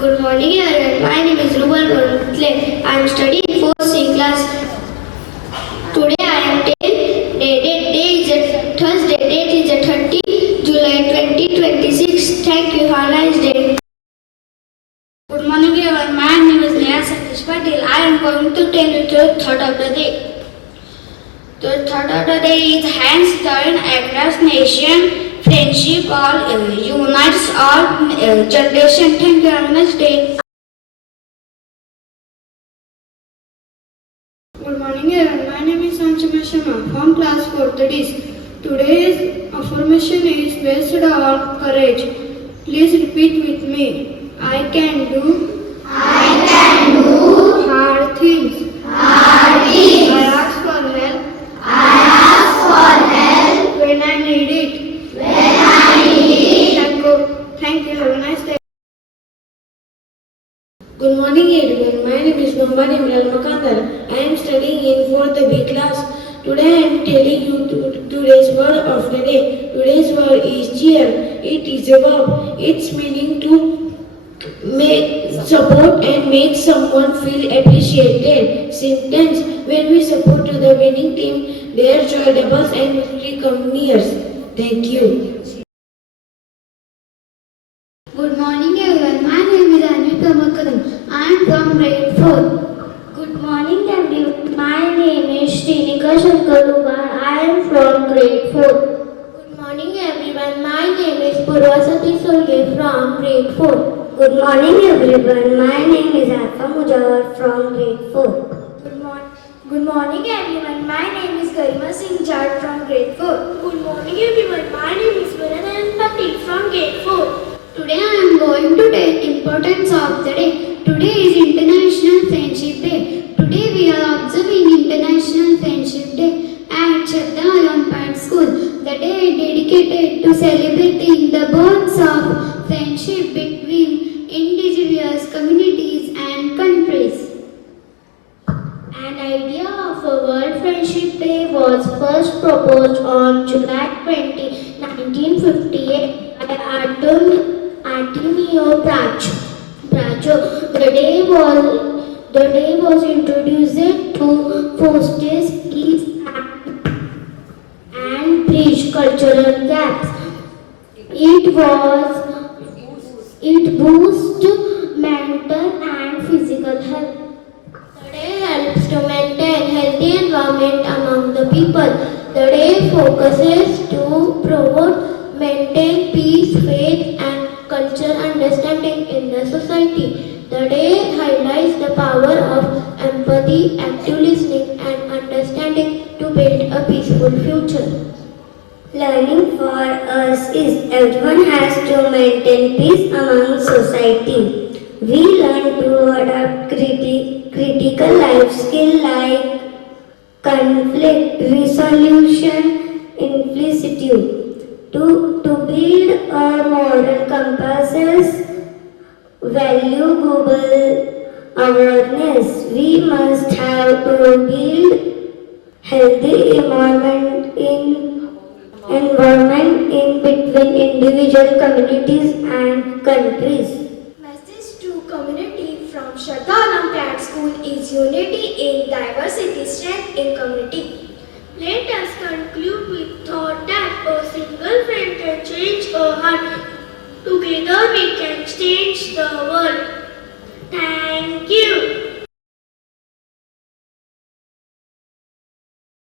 Good morning everyone. My name is Ruben Rontle. I am studying 4th class. Today I am 10. Day is a Thursday. Date is a 30 July 2026. Thank you. Have a nice day. Good morning everyone. My name is Neha Satish Patil. I am going to tell you the thought of the day. The thought of the day is hands down across nation. Friendship all unites all generation. Thank you. Have a nice day. Good morning everyone. My name is Sanchima Sharma from class 4th. Today's affirmation is based on courage. Please repeat with me. I can do hard things. I ask for help when I need it. Thank you. Have a nice day. Good morning everyone. My name is Muhammad Imran Makandar. I am studying in 4th B class. Today I am telling you today's word of the day. Today's word is cheer. It is a verb. Its meaning to make support and make someone feel appreciated. Sentence: when we support to the winning team, their joy doubles and victory comes near. Thank you. Good morning everyone. My name is Anvita Makadam. I am from grade 4. Good morning everyone. My name is Shrinika Shankarugar. I am from grade 4. Good morning everyone. My name is Purvasati Solge from grade 4. Good morning everyone. My name is Arfa Mujawar from grade 4. Good morning everyone. My name is Garima Singh Jad from grade 4. Good morning everyone. My name is Varadan Patil from grade 4. Today I am going to tell importance of the day. Today is International Friendship Day. Today we are observing International Friendship Day at Shraddha Olympiad School. The day is dedicated to celebrating the bonds of friendship between individuals, communities and countries. An idea of a World Friendship Day was first proposed on July 20, 1958 by Artemio Pracho. The day was introduced to foster peace and bridge cultural gaps. It boosts mental and physical health. The day helps to maintain healthy environment among the people. The day focuses to promote, maintain peace, faith and cultural understanding in the society. The day highlights the power of empathy, active listening and understanding to build a peaceful future. Learning for us is everyone has to maintain peace among society. We learn to adapt critical life skills like conflict resolution, implicity, to build a moral compasses, valuable awareness. We must have to build healthy environment in between individual communities and countries. Message to community from Shraddha Olympiad School is unity in diversity, strength in community. Let us conclude with thought that a single friend can change a heart. Together we can stay